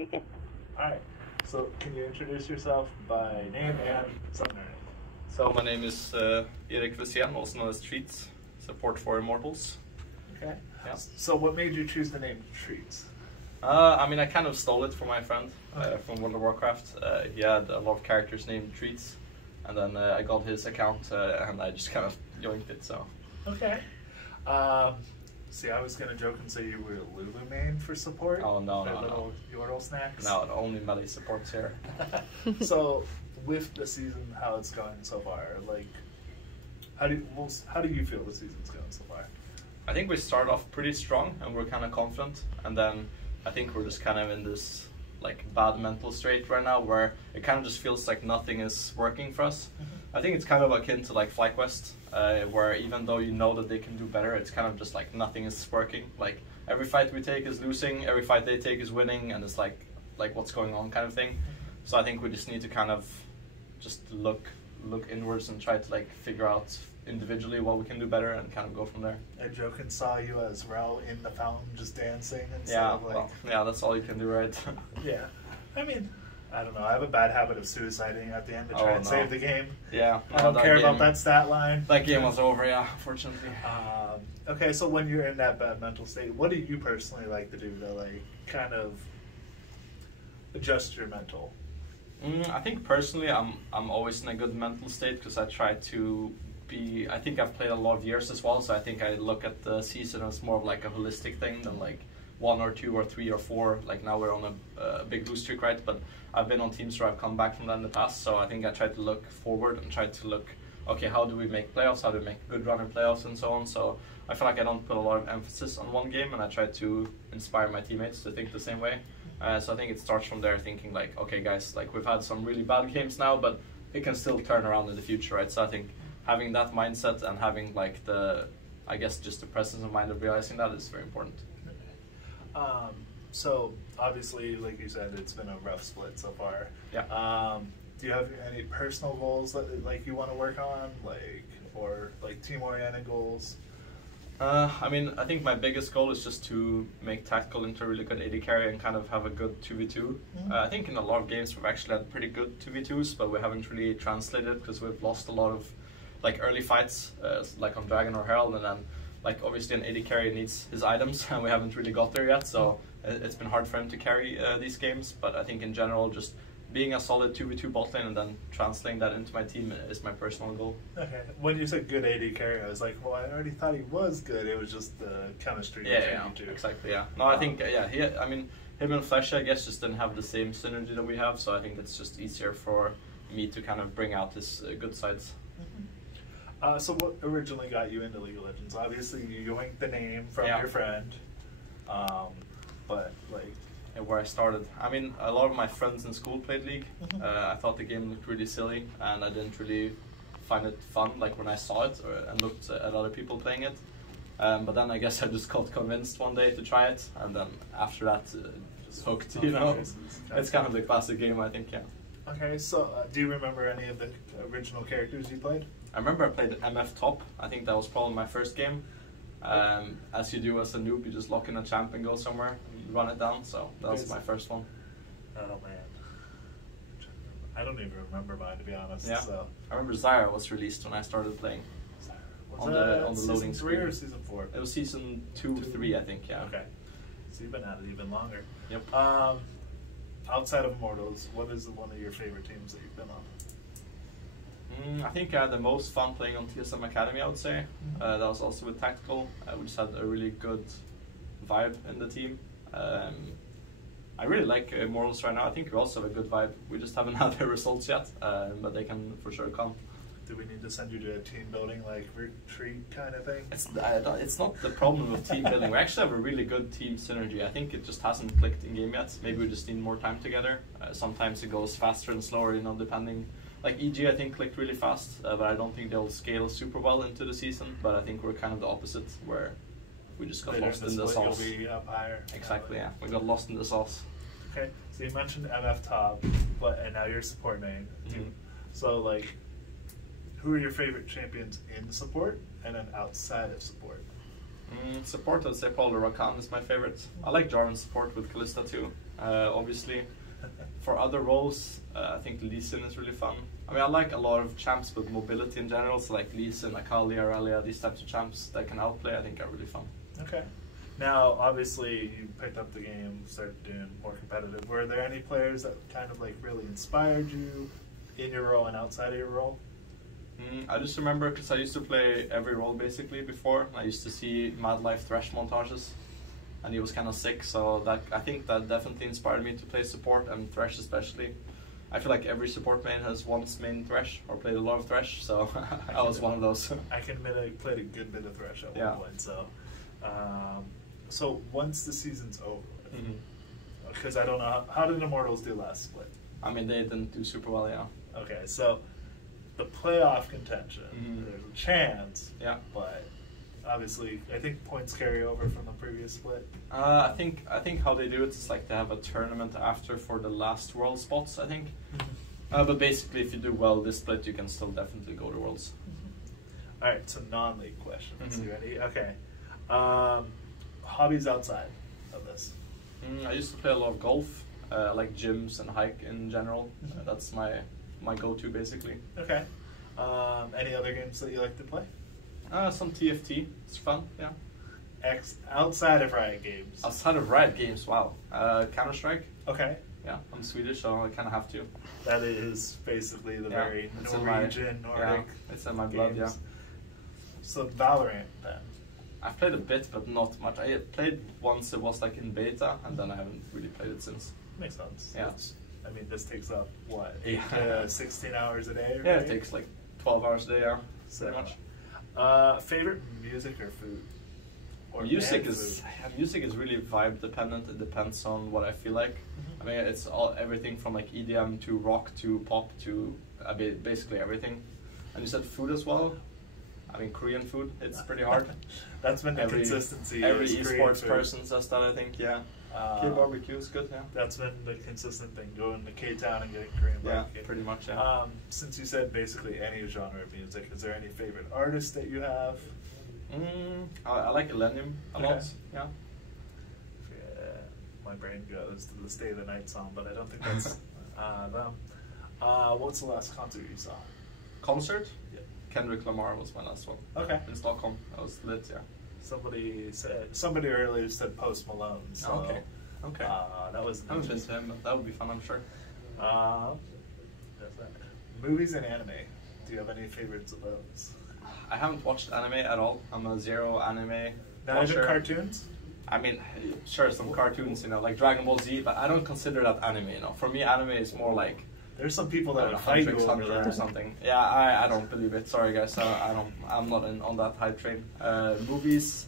Okay. Alright, so can you introduce yourself by name and sub-name? So my name is Erik Vesén, also known as Treatz, support for Immortals. Okay. Yeah. So what made you choose the name Treatz? I mean, I kind of stole it from my friend from World of Warcraft. He had a lot of characters named Treatz, and then I got his account and I just kind of yoinked it, so. Okay. See, I was gonna joke and say you were a Lulu main for support. Oh, no, no, little Yordle snacks. No, only melee supports here. So, with the season, how it's going so far, like, how do you feel the season's going so far? I think we start off pretty strong and we're kind of confident, and then I think we're just kind of in this like bad mental state right now where it kind of just feels like nothing is working for us. I think it's kind of akin to like FlyQuest, where even though you know that they can do better, it's kind of just like nothing is working. Like every fight we take is losing, every fight they take is winning, and it's like what's going on kind of thing. So I think we just need to kind of just look inwards and try to like figure out individually what we can do better and kind of go from there. I joke and saw you as Rel in the fountain just dancing instead of like... Well, yeah, that's all you can do, right? Yeah. I mean, I don't know. I have a bad habit of suiciding at the end to try and save the game. Yeah. I don't care about that stat line. That game was over, yeah, unfortunately. Okay, so when you're in that bad mental state, what do you personally like to do to like kind of adjust your mental? I think personally I'm always in a good mental state because I try to be, I think I've played a lot of years as well, so I think I look at the season as more of like a holistic thing than like 1 or 2 or 3 or 4. Like now we're on a big lose streak, right? But I've been on teams where I've come back from that in the past, so I think I try to look forward and try to look, okay, how do we make playoffs, how do we make a good run in playoffs and so on. So I feel like I don't put a lot of emphasis on one game, and I try to inspire my teammates to think the same way. So I think it starts from there, thinking like, okay guys, like we've had some really bad games now, but it can still turn around in the future, right? So I think having that mindset and having like the, I guess just the presence of mind of realizing that is very important. So obviously, like you said, it's been a rough split so far. Yeah. Do you have any personal goals that like you want to work on, like, or like team-oriented goals? I mean, I think my biggest goal is just to make Tactical into a really good AD carry and kind of have a good 2v2. I think in a lot of games we've actually had pretty good 2v2s, but we haven't really translated because we've lost a lot of like early fights, like on Dragon or Herald, and then like obviously an AD carry needs his items and we haven't really got there yet, so it's been hard for him to carry these games. But I think in general, just being a solid 2v2 bot lane and then translating that into my team is my personal goal. Okay. When you said good AD carry, I was like, well, I already thought he was good. It was just the chemistry between you two. Exactly, yeah. No, I think, yeah, I mean, him and Flesh, I guess, just didn't have the same synergy that we have, so I think it's just easier for me to kind of bring out his good sides. So what originally got you into League of Legends? Obviously, you yoinked the name from your friend, but like... And where I started. I mean, a lot of my friends in school played League. I thought the game looked really silly, and I didn't really find it fun like when I saw it and looked at other people playing it. But then I guess I just got convinced one day to try it, and then after that, just hooked, you know. It's kind of the classic game, I think, yeah. Okay, so do you remember any of the original characters you played? I remember I played MF top. I think that was probably my first game. As you do as a noob, you just lock in a champ and go somewhere, and run it down, so that was my first one. Oh man. I don't even remember mine, to be honest. Yeah. So. I remember Zyra was released when I started playing. Was on the loading season 3 screen. or season 4? It was season 2, 3, I think, yeah. Okay. So you've been at it even longer. Yep. Outside of Immortals, what is one of your favorite teams that you've been on? I think I had the most fun playing on TSM Academy, I would say. That was also with Tactical. We just had a really good vibe in the team. I really like Immortals right now. I think we also have a good vibe. We just haven't had the results yet, but they can for sure come. Do we need to send you to a team building, like retreat kind of thing? It's not the problem with team building. We actually have a really good team synergy. I think it just hasn't clicked in game yet. Maybe we just need more time together. Sometimes it goes faster and slower, you know, depending. Like EG, I think, clicked really fast, but I don't think they'll scale super well into the season. But I think we're kind of the opposite, where we just got lost in the sauce. You'll be up higher. Exactly, yeah. We got lost in the sauce. Okay, so you mentioned MF top, and now you're support main. So, like, who are your favorite champions in support, and then outside of support? Support, I'd say probably Rakan is my favorite. I like Jarvan support with Kalista too. obviously. For other roles, I think Lee Sin is really fun. I mean, I like a lot of champs with mobility in general, so like Lee Sin, Akali, Aurelia, these types of champs that can outplay, I think are really fun. Okay. Now, obviously, you picked up the game, started doing more competitive. Were there any players that kind of like really inspired you in your role and outside of your role? I just remember because I used to play every role basically before. I used to see Mad Life Thresh montages, and he was kind of sick, so that I think that definitely inspired me to play support, and Thresh especially. I feel like every support main has once main Thresh or played a lot of Thresh, so I was one of those. I can admit I played a good bit of Thresh at yeah. one point, so. So once the season's over, because I don't know, how did Immortals do last split? I mean, they didn't do super well, yeah. Okay, so the playoff contention, there's a chance, yeah. But obviously, I think points carry over from the previous split. I think how they do it is like they have a tournament after for the last world spots, I think. But basically, if you do well this split, you can still definitely go to worlds. All right, so non-league questions. You ready? Okay. Hobbies outside of this? I used to play a lot of golf, like gyms and hike in general. That's my go-to basically. Okay. Any other games that you like to play? Some TFT. It's fun, yeah. Outside of Riot Games? Outside of Riot Games, wow. Counter-Strike. Okay. Yeah, I'm Swedish, so I kind of have to. That is basically the very Norwegian, Nordic. Yeah, it's in my blood, yeah. So Valorant then? I've played a bit, but not much. I played once, it was like in beta, and then I haven't really played it since. Makes sense. Yeah. I mean, this takes up, what, 16 hours a day? Right? Yeah, it takes like 12 hours a day, yeah. So, pretty much. Favorite music or food? Or music is really vibe dependent. It depends on what I feel like. I mean, it's everything from like EDM to rock to pop to basically everything. And you said food as well. I mean, Korean food, it's pretty hard. That's been the consistency. Every esports person says that, I think, yeah. K-barbecue is good, yeah. That's been the consistent thing, going to K-Town and getting Korean barbecue. Yeah, pretty much, yeah. Since you said basically any genre of music, is there any favorite artist that you have? I like Illenium a lot, yeah. My brain goes to the Stay of the Night song, but I don't think that's them. What's the last concert you saw? Concert? Yeah. Kendrick Lamar was my last one. Okay. In Stockholm. That was lit, yeah. Somebody earlier said Post Malone. So, okay. Okay. That was. I haven't been to him, but that would be fun, I'm sure. Movies and anime. Do you have any favorites of those? I haven't watched anime at all. I'm a zero anime Not even cartoons? I mean, sure, some cartoons, you know, like Dragon Ball Z, but I don't consider that anime, you know. For me, anime is more like... There's some people that would fight you over that. Or something. Yeah, I don't believe it. Sorry, guys. I'm not on that hype train. Movies,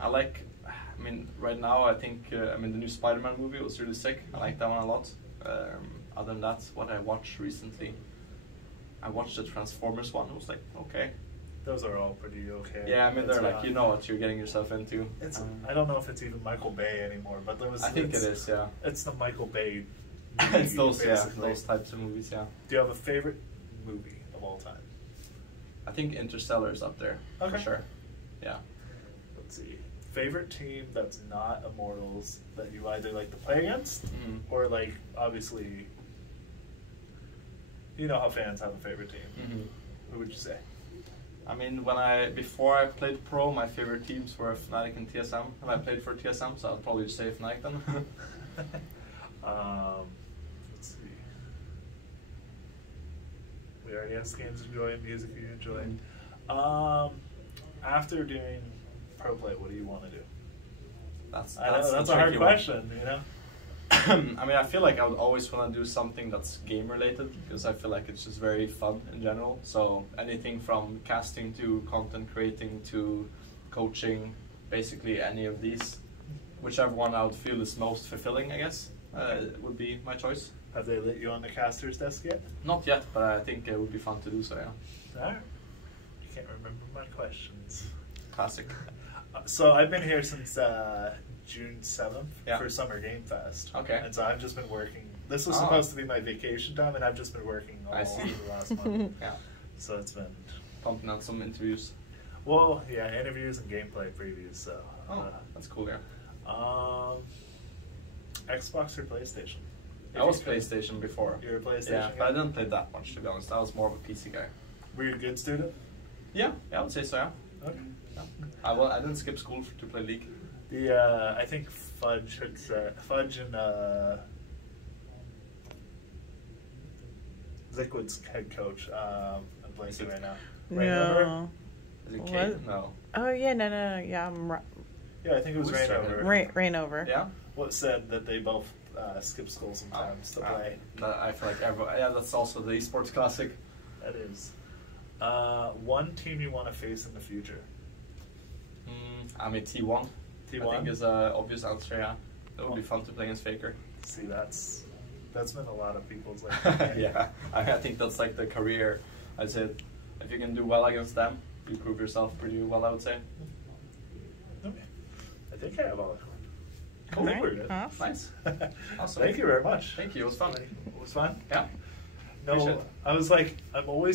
I like... I mean, right now, I think... the new Spider-Man movie was really sick. I like that one a lot. Other than that, what I watched recently... I watched the Transformers one. It was like, okay. Those are all pretty okay. Yeah, I mean, they're like, you know what you're getting yourself into. It's I don't know if it's even Michael Bay anymore, but there was... I think it is, yeah. It's the Michael Bay movie, it's those, those types of movies, yeah. Do you have a favorite movie of all time? I think Interstellar is up there, for sure. Yeah. Let's see. Favorite team that's not Immortals that you either like to play against, or like, obviously, you know how fans have a favorite team. Who would you say? I mean, before I played pro, my favorite teams were Fnatic and TSM, and I played for TSM, so I'll probably just say Fnatic then. Let's see. We already asked games you enjoy and music you enjoy. After doing pro play, what do you want to do? That's a hard question, you know? I mean, I feel like I would always want to do something that's game related, because I feel like it's just very fun in general. So anything from casting to content creating to coaching, basically any of these, whichever one I would feel is most fulfilling, I guess, would be my choice. Have they lit you on the caster's desk yet? Not yet, but I think it would be fun to do so, yeah. Alright. I can't remember my questions. Classic. So I've been here since June 7th for Summer Game Fest. Okay. And so I've just been working. This was supposed to be my vacation time, and I've just been working all the last month. Yeah. So it's been... Pumping out some interviews. Well, yeah, interviews and gameplay previews, so... that's cool, yeah. Xbox or PlayStation? I was PlayStation before. You were a PlayStation Yeah, guy? but I didn't play that much, to be honest. I was more of a PC guy. Were you a good student? Yeah, I would say so, yeah. Okay. Yeah. I didn't skip school to play League. I think Fudge had said, Fudge and Liquid's head coach, I'm blanking right now. No. Is it What? Kate? No. Oh yeah, no. Yeah, Yeah, I think it was Who's Rainover. Rain over. Yeah? What said that they both skip school sometimes to play. I feel like everyone. Yeah, that's also the esports classic. That is. One team you want to face in the future? I mean T1. T1? I think is an obvious answer. Yeah, that would be fun to play against Faker. See, that's been a lot of people's like. Yeah, I think that's like the career. I'd say if you can do well against them, you prove yourself pretty well. I would say. Okay. I think I have all. Cool. I think we're good. Awesome. Nice. Awesome. Thank you very much. Thank you. It was fun. It was fun. Yeah. No, Appreciate it. I was like, I'm always